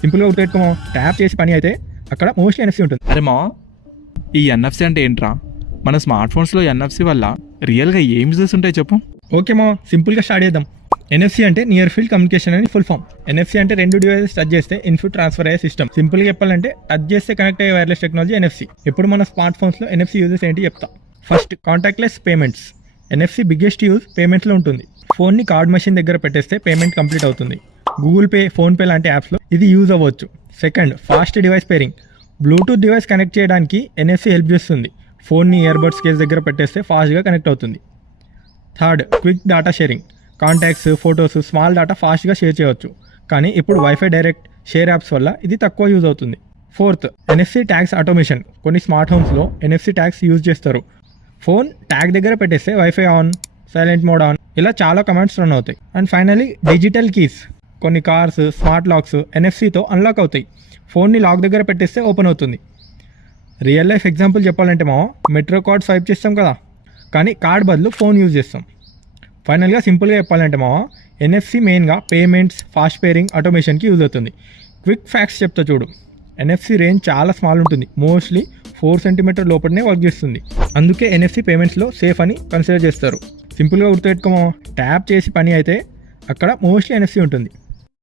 సింపుల్గా గుర్తుపెట్టుకోమో, ట్యాప్ చేసి పని అయితే అక్కడ మోస్ట్లీ ఎన్ఎఫ్సి ఉంటుంది. అరే మా ఈ ఎన్ఎఫ్సి అంటే ఏంట్రా? మన స్మార్ట్ ఫోన్స్లో ఎన్ఎఫ్సి వల్ల రియల్గా ఏం యూజెస్ ఉంటాయి చెప్పు. ఓకే మా, సింపుల్గా స్టార్ట్ చేద్దాం. ఎన్ఎఫ్సి అంటే నియర్ ఫీల్డ్ కమ్యూనికేషన్ అని ఫుల్ ఫామ్. ఎన్ఎఫ్సి అంటే 2 డివైసెస్ టచ్ చేస్తే ఇన్పుట్ ట్రాన్స్ఫర్ అయ్యే సిస్టమ్. సింపుల్గా చెప్పాలంటే టచ్ చేస్తే కనెక్ట్ అయ్యే వైర్లెస్ టెక్నాలజీ ఎన్ఎఫ్సి. ఇప్పుడు మన స్మార్ట్ ఫోన్స్లో ఎన్ఎఫ్సి యూజెస్ ఏంటి చెప్తా. First, contactless payments. NFC biggest use పేమెంట్స్లో ఉంటుంది. ఫోన్ని కార్డ్ మెషిన్ దగ్గర పెట్టేస్తే పేమెంట్ కంప్లీట్ అవుతుంది. గూగుల్ పే, ఫోన్పే లాంటి యాప్స్లో ఇది యూజ్ అవ్వచ్చు. Second, fast device pairing. Bluetooth device connect చేయడానికి ఎన్ఎఫ్సి హెల్ప్ చేస్తుంది. ఫోన్ని ఇయర్బడ్స్ కేస్ దగ్గర పెట్టేస్తే ఫాస్ట్గా కనెక్ట్ అవుతుంది. Third, quick data sharing. Contacts, photos, small data ఫాస్ట్గా షేర్ చేయవచ్చు. కానీ ఇప్పుడు వైఫై డైరెక్ట్ షేర్ యాప్స్ వల్ల ఇది తక్కువ యూజ్ అవుతుంది. Fourth, NFC tags automation. కొన్ని స్మార్ట్ హోమ్స్లో ఎన్ఎఫ్సి ట్యాగ్స్ యూజ్ చేస్తారు. ఫోన్ ట్యాగ్ దగ్గర పెట్టేస్తే wifi on, silent mode on, ఇలా చాలా కమాండ్స్ రన్ అవుతాయి. And finally, digital keys. కొన్ని కార్స్, స్మార్ట్ లాక్స్ ఎన్ఎఫ్సితో అన్లాక్ అవుతాయి. ఫోన్ని లాక్ దగ్గర పెట్టేస్తే ఓపెన్ అవుతుంది. రియల్ లైఫ్ ఎగ్జాంపుల్ చెప్పాలంటే మెట్రో కార్డ్ స్వైప్ చేస్తాం కదా, కానీ కార్డ్ బదులు ఫోన్ యూజ్ చేస్తాం. ఫైనల్గా సింపుల్గా చెప్పాలంటే ఎన్ఎఫ్సి మెయిన్గా పేమెంట్స్, ఫాస్ట్ పేరింగ్, ఆటోమేషన్కి యూజ్ అవుతుంది. క్విక్ ఫ్యాక్ట్స్ చెప్తా చూడు. ఎన్ఎఫ్సి రేంజ్ చాలా స్మాల్ ఉంటుంది. మోస్ట్లీ 4 సెంటీమీటర్ లోపలనే వర్క్ చేస్తుంది. అందుకే ఎన్ఎఫ్సి పేమెంట్స్లో సేఫ్ అని కన్సిడర్ చేస్తారు. సింపుల్గా గుర్తుపెట్టుకోమో, ట్యాప్ చేసి పని అయితే అక్కడ మోస్ట్లీ ఎన్ఎఫ్సి ఉంటుంది.